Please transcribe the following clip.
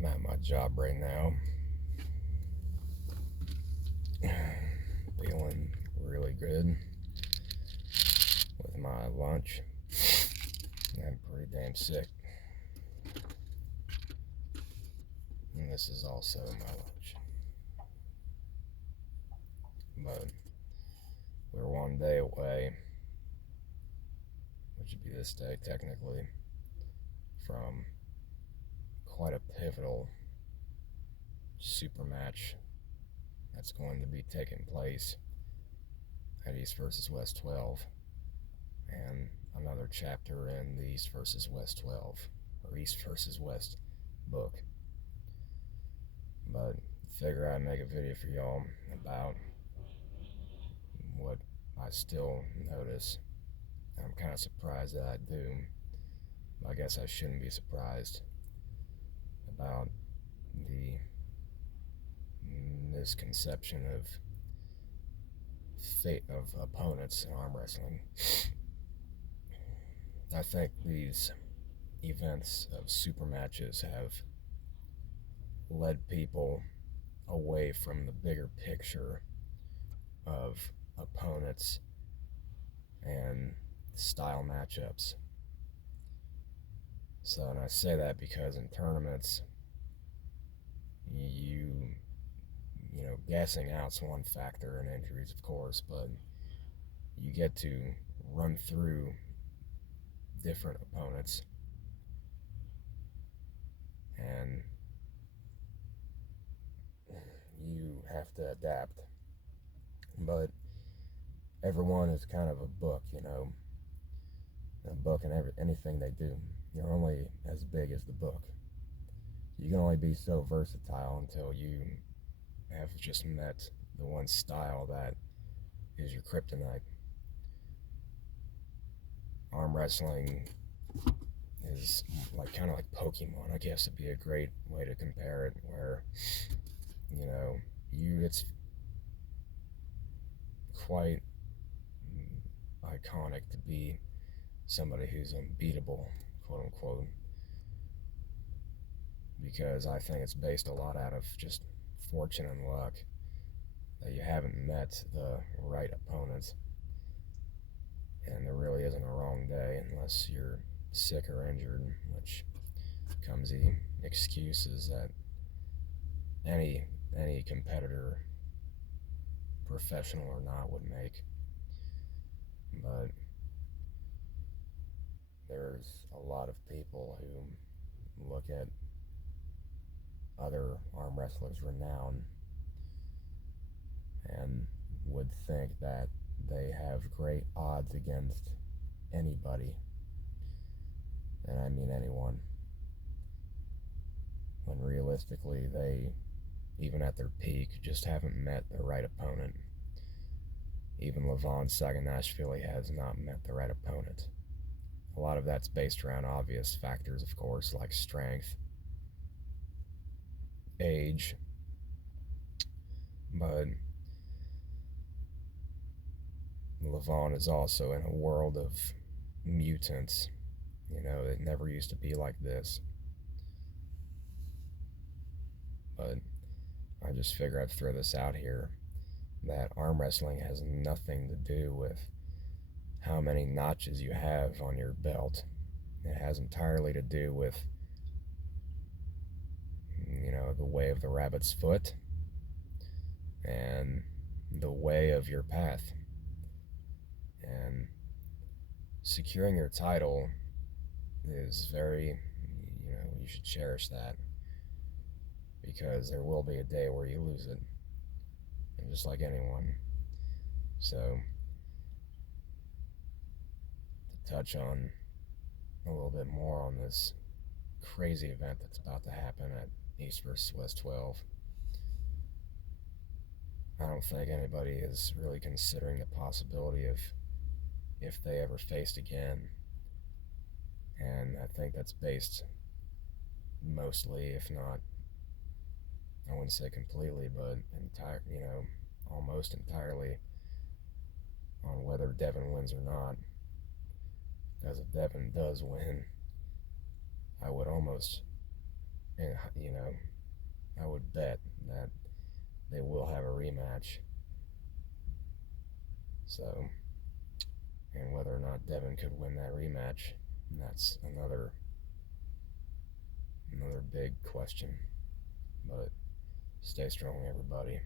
I'm at my job right now. Feeling really good with my lunch. I'm pretty damn sick. And this is also my lunch. But we're one day away, which would be this day technically, from quite a pivotal super match that's going to be taking place at East versus West 12, and another chapter in the East versus West 12 or East versus West book. But figure I'd make a video for y'all about what I still notice. I'm kind of surprised that I do. I guess I shouldn't be surprised about the misconception of fate of opponents in arm wrestling. I think these events of super matches have led people away from the bigger picture of opponents and style matchups. So, and I say that because in tournaments, you know, gassing out's one factor in injuries, of course, but you get to run through different opponents and you have to adapt. But everyone is kind of a book, you know, a book and anything they do. You're only as big as the book. You can only be so versatile until you have just met the one style that is your kryptonite. Arm wrestling is like kind of like Pokemon, I guess would be a great way to compare it, where, you know, it's quite iconic to be somebody who's unbeatable, quote unquote, because I think it's based a lot out of just fortune and luck, that you haven't met the right opponent, and there really isn't a wrong day unless you're sick or injured, which comes the excuses that any competitor, professional or not, would make. But there's a lot of people who look at other arm wrestlers' renown and would think that they have great odds against anybody, and I mean anyone, when realistically they, even at their peak, just haven't met the right opponent. Even Levan Saganashvili has not met the right opponent. A lot of that's based around obvious factors, of course, like strength, age, but Levan is also in a world of mutants. You know, it never used to be like this. But I just figure I'd throw this out here, that arm wrestling has nothing to do with how many notches you have on your belt. It has entirely to do with, you know, the way of the rabbit's foot and the way of your path. And securing your title is very, you know, you should cherish that, because there will be a day where you lose it, and just like anyone. So, to touch on a little bit more on this crazy event that's about to happen at East versus West 12, I don't think anybody is really considering the possibility of if they ever faced again. And I think that's based mostly, if not, I wouldn't say completely, but almost entirely on whether Devon wins or not. Because if Devon does win, I would almost And, you know, I would bet that they will have a rematch. So, and whether or not Devon could win that rematch, that's another big question. But stay strong, everybody.